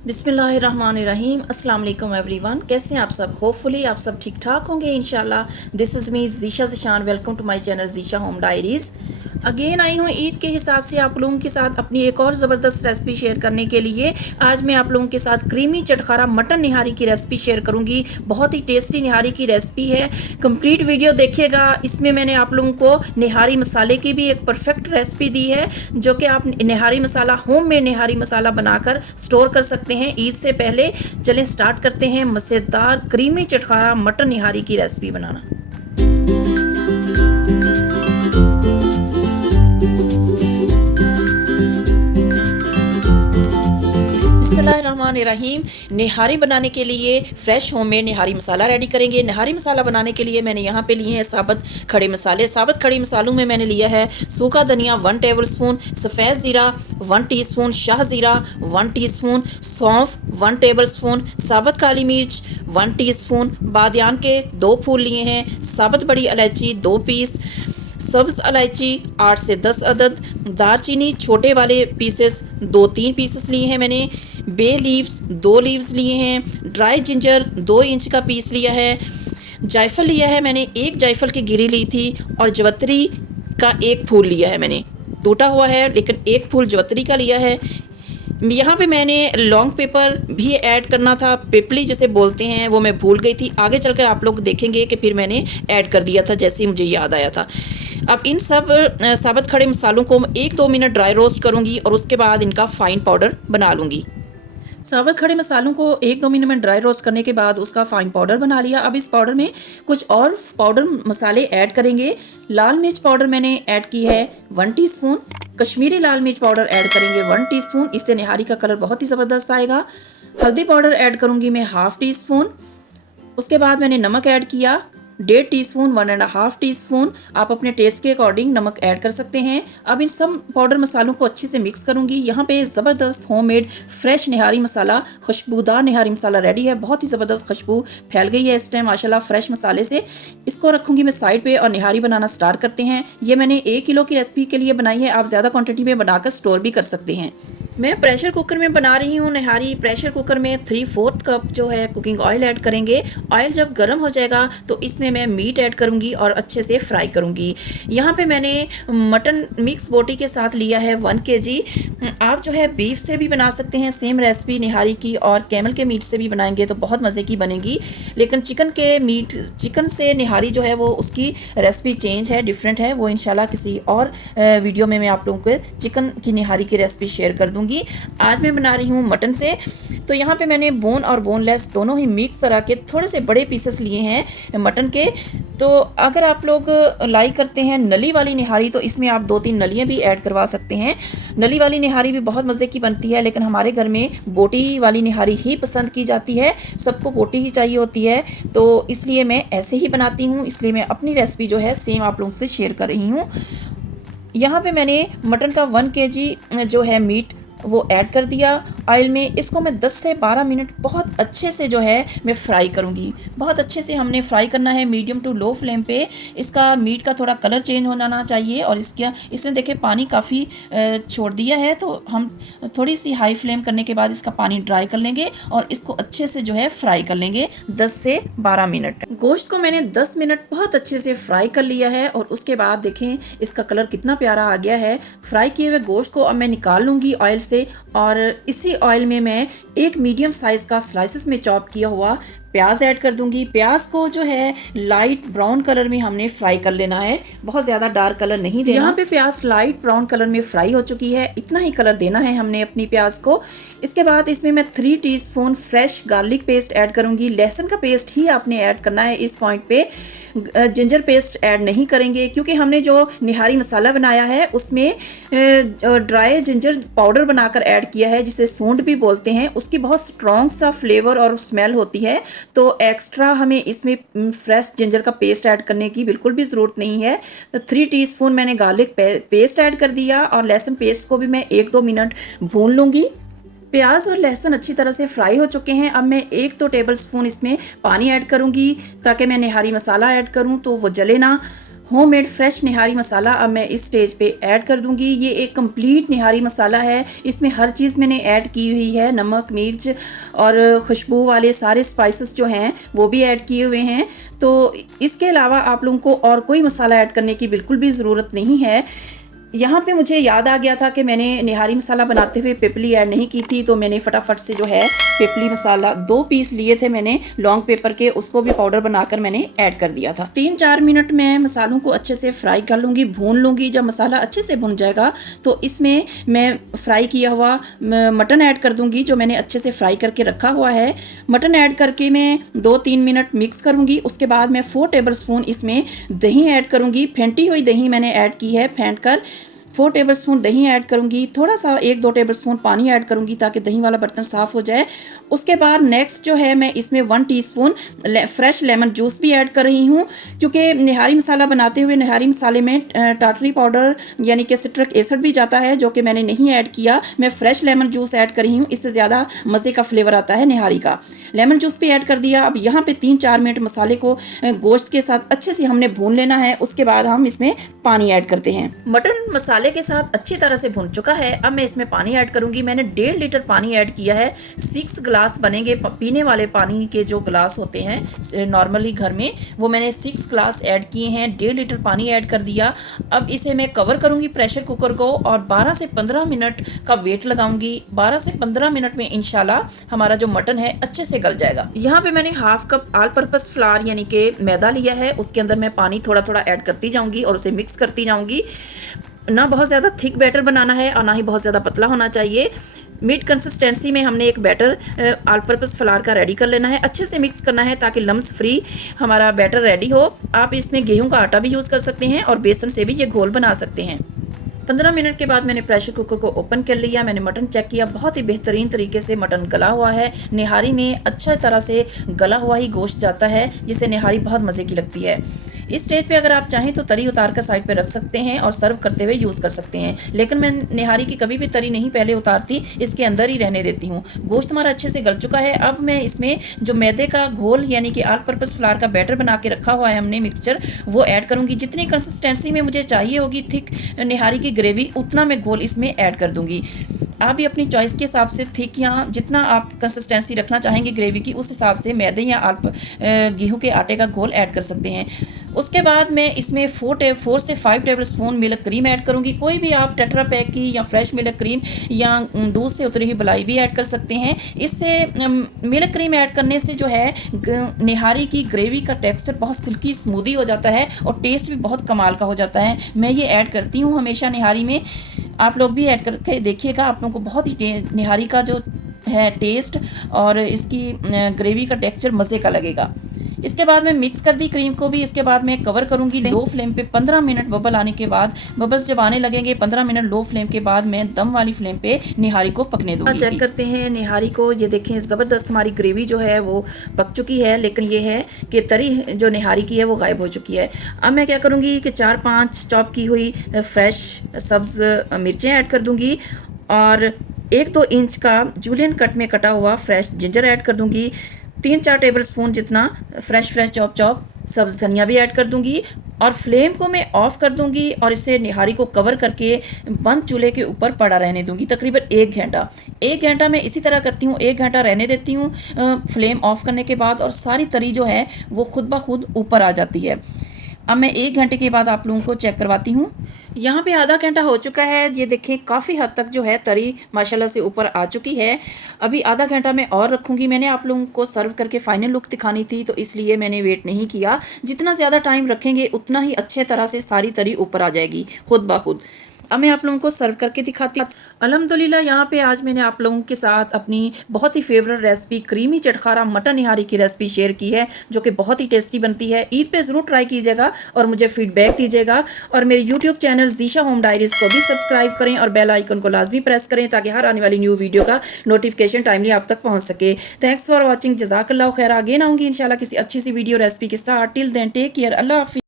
बिस्मिल्लाहिर्रहमानिर्रहीम। अस्सलाम वालेकुम एवरीवन। कैसे हैं आप सब? होपफुली आप सब ठीक ठाक होंगे इंशाल्लाह। This is me Zeesha Zeeshan. Welcome to my channel Zeesha home diaries. Again I हूँ ईद के हिसाब से आप लोगों के साथ अपनी एक और ज़बरदस्त रेसिपी शेयर करने के लिए। आज मैं आप लोगों के साथ क्रीमी चटखारा मटन निहारी की रेसिपी शेयर करूँगी। बहुत ही टेस्टी निहारी की रेसिपी है। कंप्लीट वीडियो देखिएगा। इसमें मैंने आप लोगों को निहारी मसाले की भी एक परफेक्ट रेसिपी दी है, जो कि आप निहारी मसाला होममेड निहारी मसाला बनाकर स्टोर कर सकते हैं ईद से पहले। चलें स्टार्ट करते हैं मज़ेदार क्रीमी चटखारा मटन निहारी की रेसिपी बनाना। बिस्मिल्लाहिर्रहमानिर्रहीम। निहारी बनाने के लिए फ्रेश होममेड निहारी मसाला रेडी करेंगे। निहारी मसाला बनाने के लिए मैंने यहाँ पे लिए हैं साबुत खड़े मसाले। साबुत खड़े मसालों में मैंने लिया है सूखा धनिया 1 टेबलस्पून, सफ़ेद ज़ीरा 1 टीस्पून, शाह ज़ीरा 1 टीस्पून, सौंफ 1 टेबलस्पून, साबुत काली मिर्च 1 टीस्पून, बादियान के 2 फूल लिए हैं, साबुत बड़ी इलायची 2 पीस, सब्ज़ इलायची 8 से 10 अदद, दारचीनी छोटे वाले पीसेस 2-3 पीसेस लिए हैं मैंने, बे लीव्स 2 लीव्स लिए हैं, ड्राई जिंजर 2 इंच का पीस लिया है, जायफल लिया है मैंने 1 जायफल की गिरी ली थी, और जवत्री का 1 फूल लिया है मैंने, टूटा हुआ है लेकिन 1 फूल जवत्री का लिया है। यहाँ पे मैंने लॉन्ग पेपर भी ऐड करना था, पिपली जिसे बोलते हैं, वो मैं भूल गई थी। आगे चलकर आप लोग देखेंगे कि फिर मैंने ऐड कर दिया था जैसे ही मुझे याद आया था। अब इन सब साबुत खड़े मसालों को 1-2 मिनट ड्राई रोस्ट करूँगी और उसके बाद इनका फ़ाइन पाउडर बना लूँगी। साबुत खड़े मसालों को 1-2 मिनट में ड्राई रोस्ट करने के बाद उसका फ़ाइन पाउडर बना लिया। अब इस पाउडर में कुछ और पाउडर मसाले ऐड करेंगे। लाल मिर्च पाउडर मैंने ऐड की है 1 टीस्पून, कश्मीरी लाल मिर्च पाउडर ऐड करेंगे 1 टीस्पून, इससे निहारी का कलर बहुत ही ज़बरदस्त आएगा। हल्दी पाउडर ऐड करूँगी मैं 1/2 टीस्पून। उसके बाद मैंने नमक ऐड किया 1.5 टीस्पून, 1.5 टीस्पून। आप अपने टेस्ट के अकॉर्डिंग नमक ऐड कर सकते हैं। अब इन सब पाउडर मसालों को अच्छे से मिक्स करूंगी। यहाँ पे ज़बरदस्त होममेड फ्रेश निहारी मसाला, खुशबूदार निहारी मसाला रेडी है। बहुत ही ज़बरदस्त खुशबू फैल गई है इस टाइम माशाल्लाह फ्रेश मसाले से। इसको रखूंगी मैं साइड पे और निहारी बनाना स्टार्ट करते हैं। ये मैंने 1 किलो की रेसिपी के लिए बनाई है, आप ज़्यादा क्वान्टिटी में बनाकर स्टोर भी कर सकते हैं। मैं प्रेशर कुकर में बना रही हूँ निहारी। प्रेशर कुकर में 3/4 कप जो है कुकिंग ऑयल ऐड करेंगे। ऑयल जब गर्म हो जाएगा तो इसमें मैं मीट ऐड करूँगी और अच्छे से फ्राई करूँगी। यहाँ पे मैंने मटन मिक्स बोटी के साथ लिया है 1 kg। आप जो है बीफ से भी बना सकते हैं सेम रेसिपी निहारी की, और कैमल के मीट से भी बनाएंगे तो बहुत मज़े की बनेगी। लेकिन चिकन से निहारी जो है वो उसकी रेसिपी चेंज है, डिफरेंट है। वो इंशाल्लाह किसी और वीडियो में मैं आप लोगों को चिकन की निहारी की रेसिपी शेयर कर दूँगी। आज मैं बना रही हूँ मटन से। तो यहाँ पे मैंने बोन और बोनलेस दोनों ही मिक्स तरह के थोड़े से बड़े पीसेस लिए हैं मटन के। तो अगर आप लोग लाइक करते हैं नली वाली निहारी तो इसमें आप 2-3 नलियाँ भी ऐड करवा सकते हैं। नली वाली निहारी भी बहुत मज़े की बनती है, लेकिन हमारे घर में बोटी वाली निहारी ही पसंद की जाती है। सबको बोटी ही चाहिए होती है, तो इसलिए मैं ऐसे ही बनाती हूँ। इसलिए मैं अपनी रेसिपी जो है सेम आप लोगों से शेयर कर रही हूँ। यहाँ पे मैंने मटन का 1 kg जो है मीट वो ऐड कर दिया ऑयल में। इसको मैं 10 से 12 मिनट बहुत अच्छे से जो है मैं फ्राई करूँगी। बहुत अच्छे से हमने फ्राई करना है मीडियम टू लो फ्लेम पे। इसका मीट का थोड़ा कलर चेंज होना चाहिए, और इसने देखे पानी काफ़ी छोड़ दिया है, तो हम थोड़ी सी हाई फ्लेम करने के बाद इसका पानी ड्राई कर लेंगे और इसको अच्छे से जो है फ्राई कर लेंगे 10 से 12 मिनट। गोश्त को मैंने 10 मिनट बहुत अच्छे से फ्राई कर लिया है, और उसके बाद देखें इसका कलर कितना प्यारा आ गया है। फ्राई किए हुए गोश्त को अब मैं निकाल लूँगी ऑयल से, और इसी ऑयल में मैं एक मीडियम साइज का स्लाइसेस में चॉप किया हुआ प्याज ऐड कर दूंगी। प्याज को जो है लाइट ब्राउन कलर में हमने फ्राई कर लेना है, बहुत ज़्यादा डार्क कलर नहीं देना। यहाँ पे प्याज लाइट ब्राउन कलर में फ्राई हो चुकी है, इतना ही कलर देना है हमने अपनी प्याज को। इसके बाद इसमें मैं 3 teaspoon fresh garlic paste add करूँगी। लहसुन का पेस्ट ही आपने ऐड करना है इस पॉइंट पे, जिंजर पेस्ट ऐड नहीं करेंगे, क्योंकि हमने जो निहारी मसाला बनाया है उसमें ड्राई जिंजर पाउडर बनाकर ऐड किया है, जिसे सूंड भी बोलते हैं। उसकी बहुत स्ट्रॉन्ग सा फ्लेवर और स्मेल होती है, तो एक्स्ट्रा हमें इसमें फ्रेश जिंजर का पेस्ट ऐड करने की बिल्कुल भी ज़रूरत नहीं है। 3 टीस्पून मैंने गार्लिक पेस्ट ऐड कर दिया, और लहसुन पेस्ट को भी मैं 1-2 मिनट भून लूँगी। प्याज और लहसुन अच्छी तरह से फ्राई हो चुके हैं। अब मैं 1-2 टेबल स्पून इसमें पानी ऐड करूँगी, ताकि मैं निहारी मसाला ऐड करूँ तो वो जले ना। होममेड फ्रेश निहारी मसाला अब मैं इस स्टेज पे ऐड कर दूंगी। ये एक कंप्लीट निहारी मसाला है, इसमें हर चीज़ मैंने ऐड की हुई है, नमक, मिर्च और खुशबू वाले सारे स्पाइसेस जो हैं वो भी ऐड किए हुए हैं। तो इसके अलावा आप लोगों को और कोई मसाला ऐड करने की बिल्कुल भी ज़रूरत नहीं है। यहाँ पे मुझे याद आ गया था कि मैंने निहारी मसाला बनाते हुए पिपली ऐड नहीं की थी, तो मैंने फटाफट से जो है पिपली मसाला 2 पीस लिए थे मैंने लॉन्ग पेपर के, उसको भी पाउडर बनाकर मैंने ऐड कर दिया था। 3-4 मिनट में मसालों को अच्छे से फ्राई कर लूँगी, भून लूँगी। जब मसाला अच्छे से भुन जाएगा तो इसमें मैं फ्राई किया हुआ मटन ऐड कर दूँगी, जो मैंने अच्छे से फ्राई करके रखा हुआ है। मटन ऐड करके मैं 2-3 मिनट मिक्स करूँगी। उसके बाद मैं 4 टेबल स्पून इसमें दही ऐड करूँगी। फेंटी हुई दही मैंने ऐड की है, फेंट कर 4 टेबलस्पून दही ऐड करूँगी। थोड़ा सा 1-2 टेबलस्पून पानी ऐड करूँगी ताकि दही वाला बर्तन साफ़ हो जाए। उसके बाद नेक्स्ट जो है मैं इसमें 1 टीस्पून फ्रेश लेमन जूस भी ऐड कर रही हूँ, क्योंकि निहारी मसाला बनाते हुए निहारी मसाले में टाटरी पाउडर यानी कि सिट्रिक एसिड भी जाता है, जो कि मैंने नहीं ऐड किया। मैं फ्रेश लेमन जूस ऐड कर रही हूँ, इससे ज़्यादा मज़े का फ्लेवर आता है निहारी का। लेमन जूस भी ऐड कर दिया। अब यहाँ पे 3-4 मिनट मसाले को गोश्त के साथ अच्छे से हमने भून लेना है। उसके बाद हम इसमें पानी ऐड करते हैं। मटन मसाले के साथ अच्छी तरह से भुन चुका है। अब मैं इसमें पानी ऐड करूंगी। मैंने 1.5 लीटर पानी ऐड किया है। 6 गिलास बनेंगे पीने वाले पानी के, जो गिलास होते हैं नॉर्मली घर में, वो मैंने 6 गिलास ऐड किए हैं। 1.5 लीटर पानी ऐड कर दिया। अब इसे मैं कवर करूंगी प्रेशर कुकर को और 12 से 15 मिनट का वेट लगाऊंगी। 12 से 15 मिनट में इंशाल्लाह हमारा जो मटन है अच्छे से गल जाएगा। यहाँ पे मैंने half cup all purpose flower यानी कि मैदा लिया है, उसके अंदर मैं पानी थोड़ा थोड़ा ऐड करती जाऊंगी और उसे मिक्स करती जाऊंगी। ना बहुत ज़्यादा थिक बैटर बनाना है और ना ही बहुत ज़्यादा पतला होना चाहिए। मिड कंसिस्टेंसी में हमने एक बैटर ऑल पर्पस फ्लावर का रेडी कर लेना है। अच्छे से मिक्स करना है ताकि लम्स फ्री हमारा बैटर रेडी हो। आप इसमें गेहूं का आटा भी यूज़ कर सकते हैं और बेसन से भी ये घोल बना सकते हैं। 15 मिनट के बाद मैंने प्रेशर कुकर को ओपन कर लिया। मैंने मटन चेक किया, बहुत ही बेहतरीन तरीके से मटन गला हुआ है। निहारी में अच्छा तरह से गला हुआ ही गोश्त जाता है, जिससे निहारी बहुत मज़े की लगती है। इस स्टेज पे अगर आप चाहें तो तरी उतार कर साइड पे रख सकते हैं और सर्व करते हुए यूज़ कर सकते हैं, लेकिन मैं निहारी की कभी भी तरी नहीं पहले उतारती, इसके अंदर ही रहने देती हूँ। गोश्त हमारा अच्छे से गल चुका है। अब मैं इसमें जो मैदे का घोल यानी कि ऑल पर्पस फ्लावर का बैटर बना के रखा हुआ है हमने मिक्सचर, वो ऐड करूँगी। जितनी कंसिस्टेंसी में मुझे चाहिए होगी थिक निहारी की ग्रेवी, उतना मैं घोल इसमें ऐड कर दूँगी। आप भी अपनी चॉइस के हिसाब से थिक या जितना आप कंसिस्टेंसी रखना चाहेंगे ग्रेवी की, उस हिसाब से मैदे या गेहूं के आटे का घोल ऐड कर सकते हैं। उसके बाद मैं इसमें 4 से 5 table spoon milk cream add करूंगी। कोई भी आप टेट्रा पैक की या फ्रेश मिल्क क्रीम या दूध से उतरी हुई मलाई भी ऐड कर सकते हैं। इससे मिल्क क्रीम ऐड करने से जो है निहारी की ग्रेवी का टेक्सचर बहुत सिल्की स्मूदी हो जाता है और टेस्ट भी बहुत कमाल का हो जाता है। मैं ये ऐड करती हूँ हमेशा निहारी में। आप लोग भी ऐड करके देखिएगा, आप लोगों को बहुत ही निहारी का जो है टेस्ट और इसकी ग्रेवी का टेक्सचर मज़े का लगेगा। इसके बाद मैं मिक्स कर दी क्रीम को भी। इसके बाद मैं कवर करूंगी लो फ्लेम पे 15 मिनट। बबल आने के बाद, बबल्स जब आने लगेंगे 15 मिनट लो फ्लेम के बाद मैं दम वाली फ्लेम पे निहारी को पकने दूंगी। चेक करते हैं निहारी को। ये देखें ज़बरदस्त हमारी ग्रेवी जो है वो पक चुकी है, लेकिन ये है कि तरी जो निहारी की है वो गायब हो चुकी है। अब मैं क्या करूँगी कि 4-5 चॉप की हुई फ्रेश सब्ज़ मिर्चें ऐड कर दूँगी और 1-2 इंच का जूलियन कट में कटा हुआ फ्रेश जिंजर ऐड कर दूँगी। 3-4 टेबल स्पून जितना फ्रेश चॉप सब्ज़ धनिया भी ऐड कर दूंगी और फ्लेम को मैं ऑफ़ कर दूंगी और इसे निहारी को कवर करके बंद चूल्हे के ऊपर पड़ा रहने दूंगी तकरीबन 1 घंटा। 1 घंटा मैं इसी तरह करती हूँ, 1 घंटा रहने देती हूँ फ्लेम ऑफ़ करने के बाद, और सारी तरी जो है वो खुद ब खुद ऊपर आ जाती है। अब मैं 1 घंटे के बाद आप लोगों को चेक करवाती हूँ। यहाँ पे आधा घंटा हो चुका है। ये देखें काफ़ी हद तक जो है तरी माशाल्लाह से ऊपर आ चुकी है। अभी आधा घंटा मैं और रखूँगी। मैंने आप लोगों को सर्व करके फाइनल लुक दिखानी थी, तो इसलिए मैंने वेट नहीं किया। जितना ज़्यादा टाइम रखेंगे उतना ही अच्छे तरह से सारी तरी ऊपर आ जाएगी खुद ब खुद। अब मैं आप लोगों को सर्व करके दिखाती हूँ। अल्हम्दुलिल्लाह यहाँ पे आज मैंने आप लोगों के साथ अपनी बहुत ही फेवरेट रेसिपी क्रीमी चटखारा मटन निहारी की रेसिपी शेयर की है, जो कि बहुत ही टेस्टी बनती है। ईद पे ज़रूर ट्राई कीजिएगा और मुझे फीडबैक दीजिएगा। और मेरे YouTube channel Zeesha home diaries को भी सब्सक्राइब करें और बेल आइकन को लाजमी प्रेस करें ताकि हर आने वाली न्यू वीडियो का नोटिफिकेशन टाइमली आप तक पहुँच सके। Thanks for watching. जज़ाकल्लाह खैर। आगे ना आऊँगी इंशाल्लाह किसी अच्छी सी वीडियो रेसिपी के साथ। Till then take care. Allah हाफिज़।